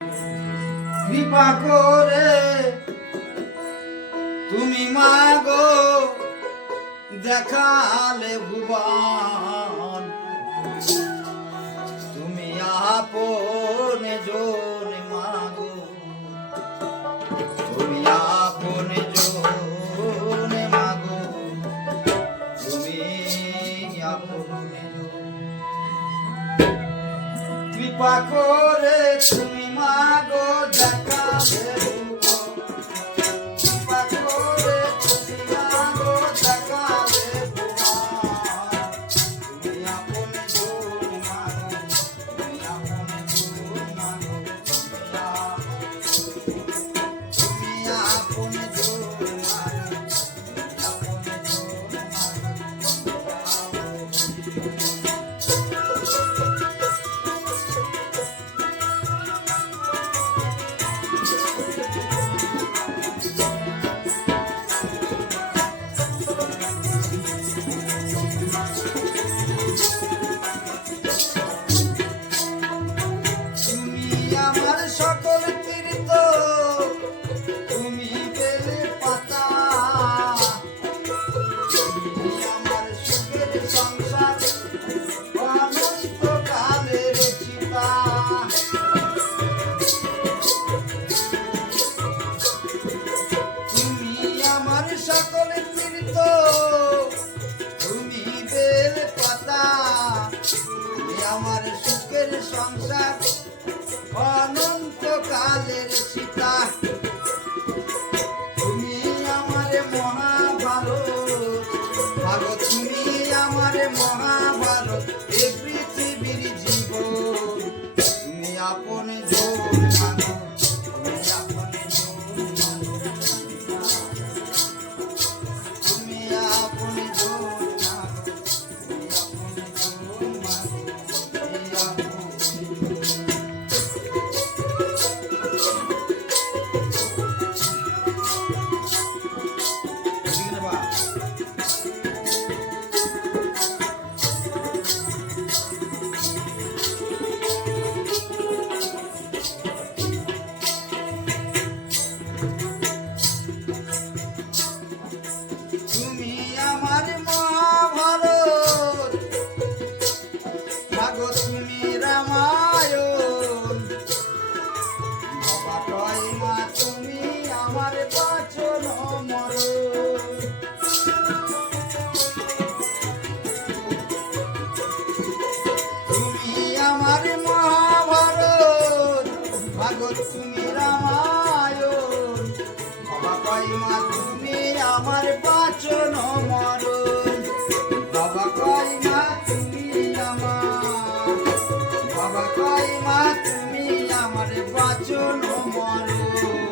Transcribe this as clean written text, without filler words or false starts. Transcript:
কৃপা করে তুমি মাগো দেখালে ভুবন, তুমি আপনে জন মাগো, তুমি আপনে জন মাগো, তুমি আপনে জন। কৃপা করে তুমি মাগো দেখালে ভুবন, কৃপা করে তুমি মাগো দেখালে ভুবন, তুমি আপনে জন মাগো, তুমি আপনে জন মাগো, তুমি আপনে জন মাগো, তুমি আপনে জন মাগো। আমার সকল তীর্থ তুমি বেলে পাতা, তুমি আমার সুখের সংসার অনন্ত কালের চিতা। তুমি আমার সকল তীর্থ তুমি বেলে পাতা, তুমি আমার সুখের সংসার অনন্ত কালের সীতা। তুমি আমার মহাভারত ভারত, তুমি আমার মহাভারত এ পৃথিবীর জীবন, তুমি আপনে জন মাগো, তুমি আপনে জন মাগো, তুমি আপনে জন মাগো, তুমি আপনে জন মাগো, তুমি আপনে। তুমি আমার মহাভারত ভাগো, তুমি রামায়ণ বাবা কয় মা, তুমি আমার বাঁচন মরণ। তুমি আমার মহাভারত ভাগো, তুমি রামায়ণ বাবা কয় মা, তুমি আমার বাঁচন মরণ। বাবা কয় মা তুমি আমার, বাবা কয় মা তুমি আমার বাঁচন মরণ।